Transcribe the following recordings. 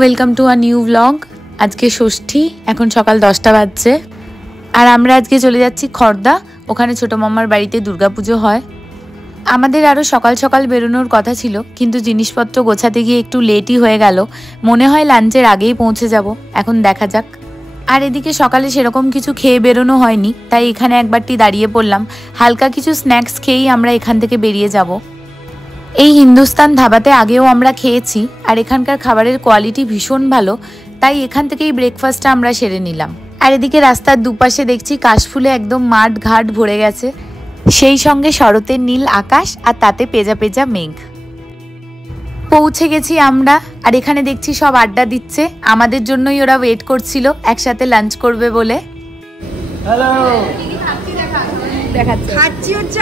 Welcome to a new blog. আজকে ষষ্ঠী, এখন সকাল 10টা বাজছে আর আমরা আজকে চলে যাচ্ছি খড়দা। ওখানে ছোট মামার বাড়িতে দুর্গাপুজো হয়। আমাদের আরও সকাল সকাল বেরোনোর কথা ছিল, কিন্তু জিনিসপত্র গোছাতে গিয়ে একটু লেটই হয়ে গেল। মনে হয় লাঞ্চের আগেই পৌঁছে যাব, এখন দেখা যাক। আর এদিকে সকালে সেরকম কিছু খেয়ে বেরোনো হয়নি, তাই এখানে একবারটি দাঁড়িয়ে পড়লাম। হালকা কিছু স্ন্যাক্স খেয়েই আমরা এখান থেকে বেরিয়ে যাব। এই হিন্দুস্তান ধাবাতে আগেও আমরা খেয়েছি আর এখানকার খাবারের কোয়ালিটি ভীষণ ভালো, তাই এখান থেকেই ব্রেকফাস্টটা আমরা সেরে নিলাম। আর এদিকে রাস্তার দুপাশে দেখছি কাশফুলে একদম মাঠ ঘাট ভরে গেছে, সেই সঙ্গে শরতের নীল আকাশ আর তাতে পেঁজা পেঁজা মেঘ। পৌঁছে গেছি আমরা, আর এখানে দেখছি সব আড্ডা দিচ্ছে। আমাদের জন্যই ওরা ওয়েট করছিল একসাথে লাঞ্চ করবে বলে। হ্যালো, খাচ্ছি হচ্ছে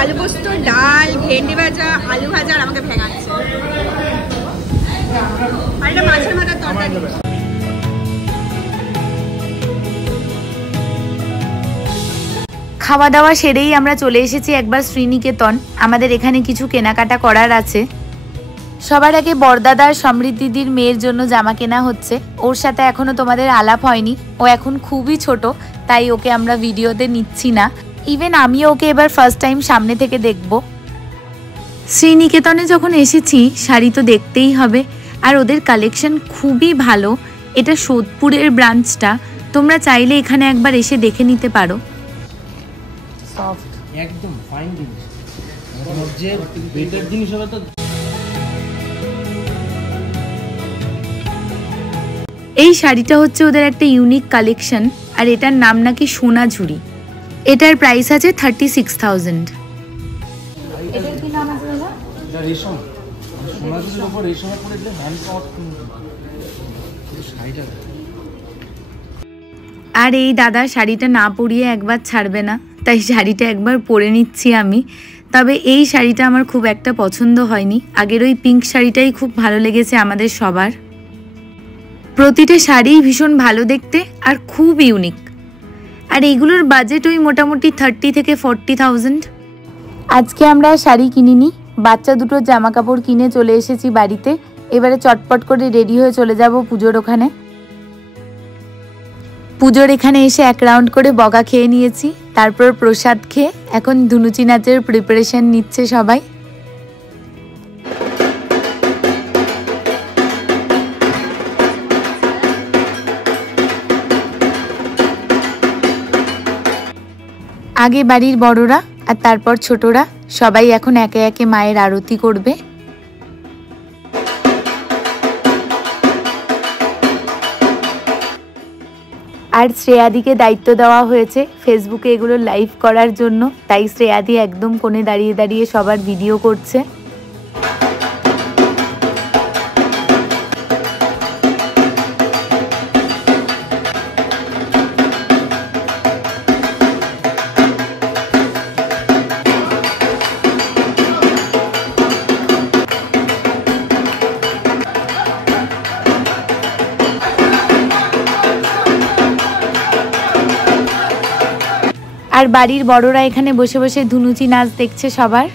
আলু পোস্ত, ডাল, ভেন্ডি ভাজা, আলু ভাজা, আর আমাকে ভেঙাচ্ছে। আর এটা মাছের মাথার তরকারি। খাওয়া দাওয়া সেরেই আমরা চলে এসেছি একবার শ্রীনিকেতন। আমাদের এখানে কিছু কেনাকাটা করার আছে। সবার আগে বরদাদার সমৃদ্ধিদির মেয়ের জন্য জামা কেনা হচ্ছে। ওর সাথে এখনো তোমাদের আলাপ হয়নি, ও এখন খুবই ছোট, তাই ওকে আমরা ভিডিওতে নিচ্ছি না। ইভেন আমিও ওকে এবার ফার্স্ট টাইম সামনে থেকে দেখব। শ্রীনিকেতনে যখন এসেছি শাড়ি তো দেখতেই হবে, আর ওদের কালেকশন খুবই ভালো। এটা সোদপুরের ব্রাঞ্চটা, তোমরা চাইলে এখানে একবার এসে দেখে নিতে পারো। সফট একদম ফাইন জিনিস, যে বেটার জিনিস হবে তো। এই শাড়িটা হচ্ছে ওদের একটা ইউনিক কালেকশন, আর এটার নাম নাকি সোনা ঝুড়ি। এটার প্রাইস আছে 36,000। এটার কি নাম আছে দাদা? এটা রেশম, সোনা ঝুড়ির উপর রেশমের পরে দিলে হ্যান্ড পাওয়ার শাড়িটা। আর এই দাদা শাড়িটা না পরিয়ে একবার ছাড়বে না, তাই শাড়িটা একবার পরে নিচ্ছি আমি। তবে এই শাড়িটা আমার খুব একটা পছন্দ হয়নি, আগের ওই পিঙ্ক শাড়িটাই খুব ভালো লেগেছে আমাদের সবার। প্রতিটা শাড়িই ভীষণ ভালো দেখতে আর খুব ইউনিক। আর এইগুলোর বাজেট ওই মোটামুটি 30 থেকে 40,000। আজকে আমরা শাড়ি কিনিনি, বাচ্চা দুটোর জামা কাপড় কিনে চলে এসেছি বাড়িতে। এবারে চটপট করে রেডি হয়ে চলে যাব পুজোর ওখানে। পুজোর এখানে এসে এক রাউন্ড করে বগা খেয়ে নিয়েছি, তারপর প্রসাদ খেয়ে এখন ধুনুচি নাচের প্রিপারেশন নিচ্ছে সবাই। আগে বাড়ির বড়রা আর তারপর ছোটরা সবাই এখন একে একে মায়ের আরতি করবে। আর শ্রেয়াদিকে দায়িত্ব দেওয়া হয়েছে ফেসবুকে এগুলো লাইভ করার জন্য, তাই শ্রেয়াদি একদম কোণে দাঁড়িয়ে দাঁড়িয়ে সবার ভিডিও করছে। আর বাড়ির বড়রা এখানে বসে বসে ধুনুচি নাচ দেখছে সবার।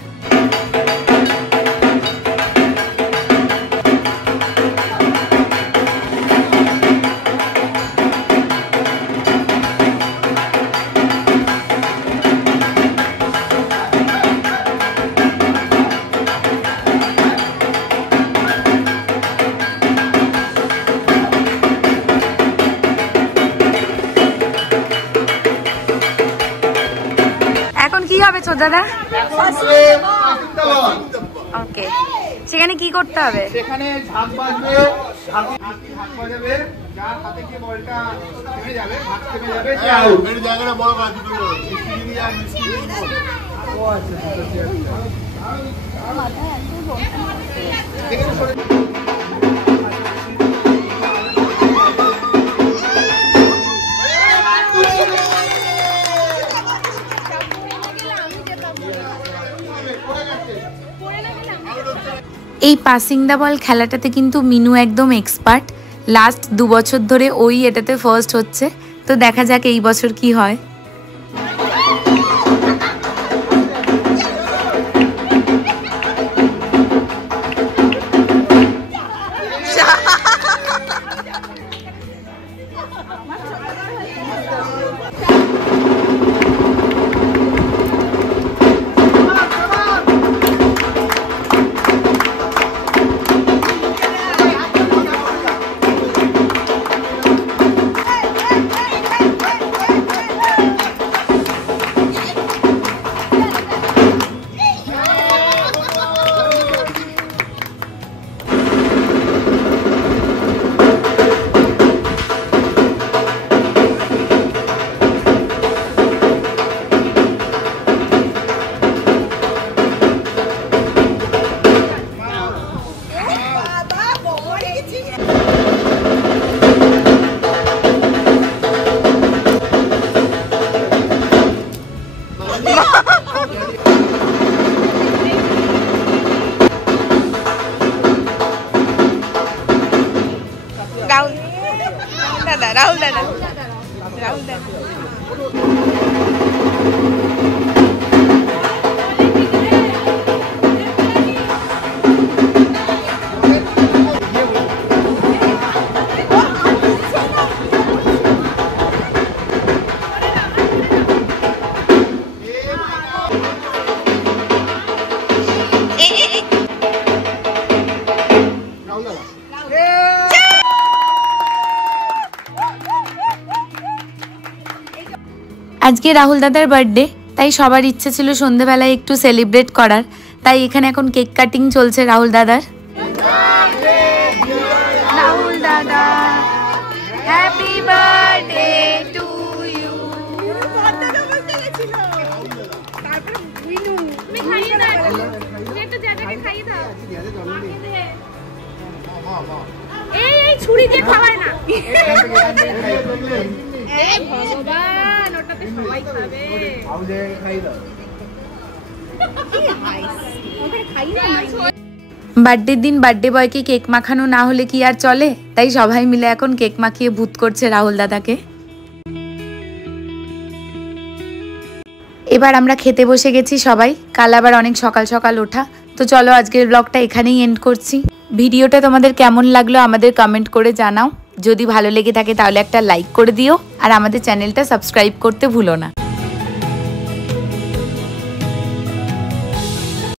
কি হবে দাদা? ওকে, সেখানে কি করতে হবে? সেখানে ঝাঁক বাজবে, ঝাঁক বাজাবে, যার হাতে কি বলটা থেমে যাবে, ভাত থেমে যাবে, সে আউট। এই জায়গাটা বড় কাজ দিতে হবে, মিষ্টি দিবি আর মিষ্টি দিবি। ও আচ্ছা, মাথা একটু বড়। এই পাসিং দ্য বল খেলাটাতে কিন্তু মিনু একদম এক্সপার্ট। লাস্ট 2 বছর ধরে ওই এটাতে ফার্স্ট হচ্ছে, তো দেখা যাক এই বছর কি হয়। রাহুল দাদা রাহুল দাদা রাহুল দাদা আজকে রাহুল দাদার বার্থডে, তাই সবার ইচ্ছে ছিল সন্ধেবেলায় একটু সেলিব্রেট করার। তাই এখানে এখন কেক কাটিং চলছে রাহুল দাদার। রাহুল দাদা হ্যাপি বার্থডে টু ইউ। তারপরে বিনু তুমি খাইয়ে দাও, তুমি একটা জ্যাঠাকে খাইয়ে দাও। এই ছুরি দিয়ে খাওয়ায় না। এই ভগবান, ওটাতে সবাই খাবে। বার্থডের দিন বার্থডে বয়কে কেক মাখানো না হলে কি আর চলে, তাই সবাই মিলে এখন কেক মাখিয়ে ভূত করছে রাহুল দাদাকে। এবার আমরা খেতে বসে গেছি সবাই, কাল আবার অনেক সকাল সকাল ওঠা। তো চলো আজকের ব্লগটা এখানেই এন্ড করছি। ভিডিওটা তোমাদের কেমন লাগলো আমাদের কমেন্ট করে জানাও। যদি ভালো লেগে থাকে তাহলে একটা লাইক করে দিও, আর আমাদের চ্যানেলটা সাবস্ক্রাইব করতে ভুলো না।